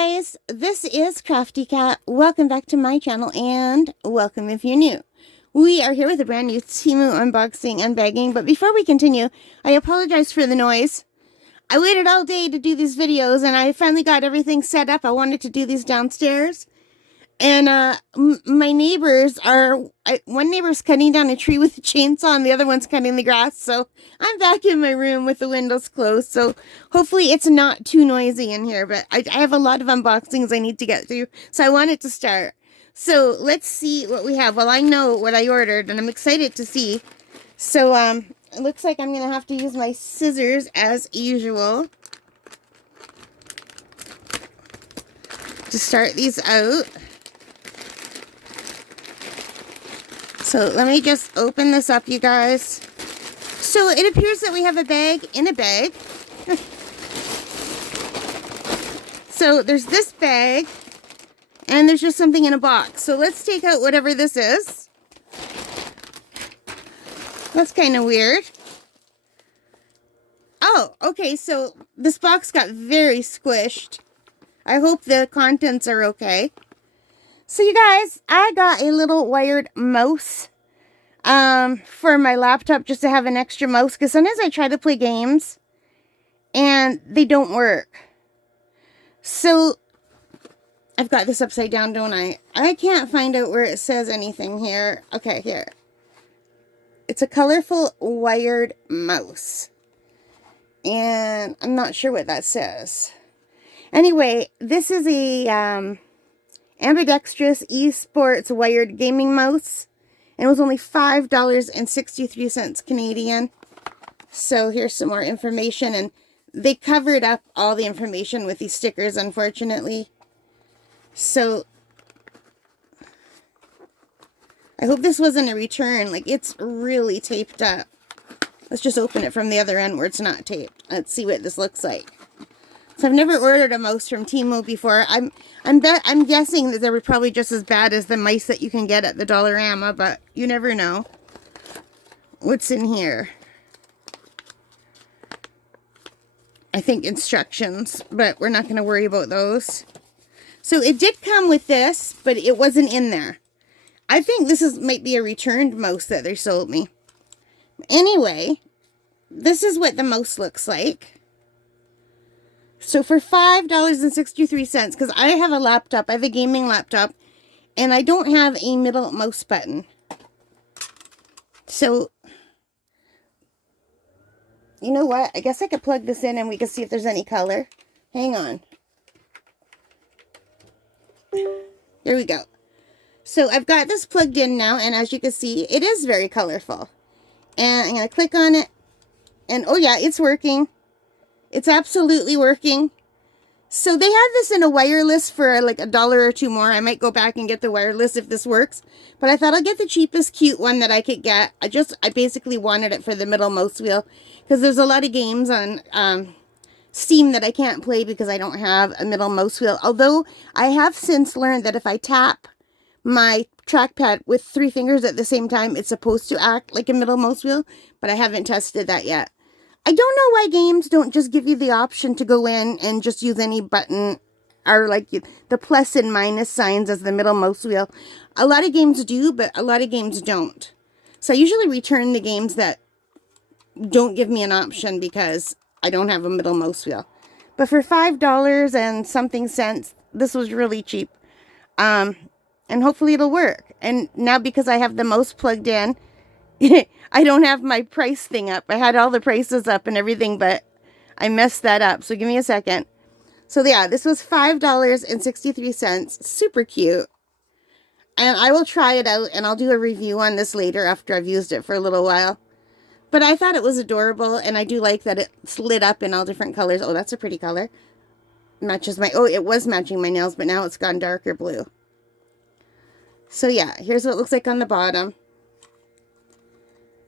guys, this is Crafty Cat. Welcome back to my channel and welcome if you're new. We are here with a brand new Temu unboxing and bagging, but before we continue, I apologize for the noise. I waited all day to do these videos and I finally got everything set up. I wanted to do these downstairs. And my neighbors are, one neighbor's cutting down a tree with a chainsaw and the other one's cutting the grass. So I'm back in my room with the windows closed. So hopefully it's not too noisy in here. But I have a lot of unboxings I need to get through. So I wanted to start. So let's see what we have. Well, I know what I ordered and I'm excited to see. So it looks like I'm going to have to use my scissors as usual to start these out. So let me just open this up, you guys. So it appears that we have a bag in a bag. So there's this bag, and there's just something in a box. So let's take out whatever this is. That's kind of weird. Oh, okay, so this box got very squished. I hope the contents are okay. So you guys, I got a little wired mouse for my laptop just to have an extra mouse because sometimes I try to play games and they don't work. So I've got this upside down, don't I? I can't find out where it says anything here. Okay, here. It's a colorful wired mouse. And I'm not sure what that says. Anyway, this is a ambidextrous esports wired gaming mouse, and it was only $5.63 Canadian. So here's some more information, and they covered up all the information with these stickers, unfortunately. So I hope this wasn't a return. Like, it's really taped up. Let's just open it from the other end where it's not taped. Let's see what this looks like. So I've never ordered a mouse from Temu before. I'm guessing that they were probably just as bad as the mice that you can get at the Dollarama, but you never know. What's in here? I think instructions, but we're not going to worry about those. So it did come with this, but it wasn't in there. I think this might be a returned mouse that they sold me. Anyway, this is what the mouse looks like. So for $5.63, because I have a laptop, I have a gaming laptop, and I don't have a middle mouse button. So, you know what? I guess I could plug this in and we can see if there's any color. Hang on. There we go. So I've got this plugged in now, and as you can see, it is very colorful. And I'm going to click on it, and oh yeah, it's working. It's absolutely working. So they have this in a wireless for like $1 or $2 more. I might go back and get the wireless if this works. But I thought I'll get the cheapest cute one that I could get. I basically wanted it for the middle mouse wheel. Because there's a lot of games on Steam that I can't play because I don't have a middle mouse wheel. Although I have since learned that if I tap my trackpad with 3 fingers at the same time, it's supposed to act like a middle mouse wheel. But I haven't tested that yet. I don't know why games don't just give you the option to go in and just use any button or like the plus and minus signs as the middle mouse wheel. A lot of games do, but a lot of games don't. So I usually return the games that don't give me an option because I don't have a middle mouse wheel. But for $5 and something cents, this was really cheap. And hopefully it'll work. And now because I have the mouse plugged in, I don't have my price thing up. I had all the prices up and everything, but I messed that up. So give me a second. So yeah, this was $5.63. Super cute. And I will try it out and I'll do a review on this later after I've used it for a little while. But I thought it was adorable, and I do like that it's lit up in all different colors. Oh, that's a pretty color. Matches my, oh, it was matching my nails, but now it's gone darker blue. So yeah, here's what it looks like on the bottom.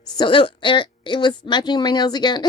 So it was matching my nails again.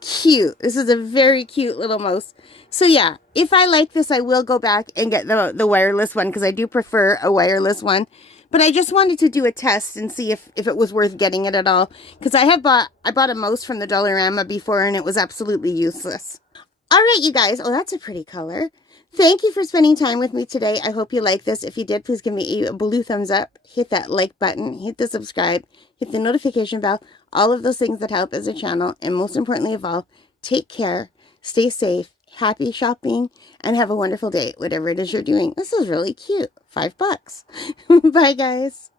Cute. This is a very cute little mouse. So yeah, if I like this, I will go back and get the wireless one because I do prefer a wireless one. But I just wanted to do a test and see if it was worth getting it at all. Because I bought a mouse from the Dollarama before and it was absolutely useless. All right, you guys. Oh, that's a pretty color. Thank you for spending time with me today. I hope you like this. If you did, please give me a blue thumbs up. Hit that like button. Hit the subscribe. Hit the notification bell. All of those things that help as a channel. And most importantly of all, take care. Stay safe. Happy shopping. And have a wonderful day, whatever it is you're doing. This is really cute. $5. Bye, guys.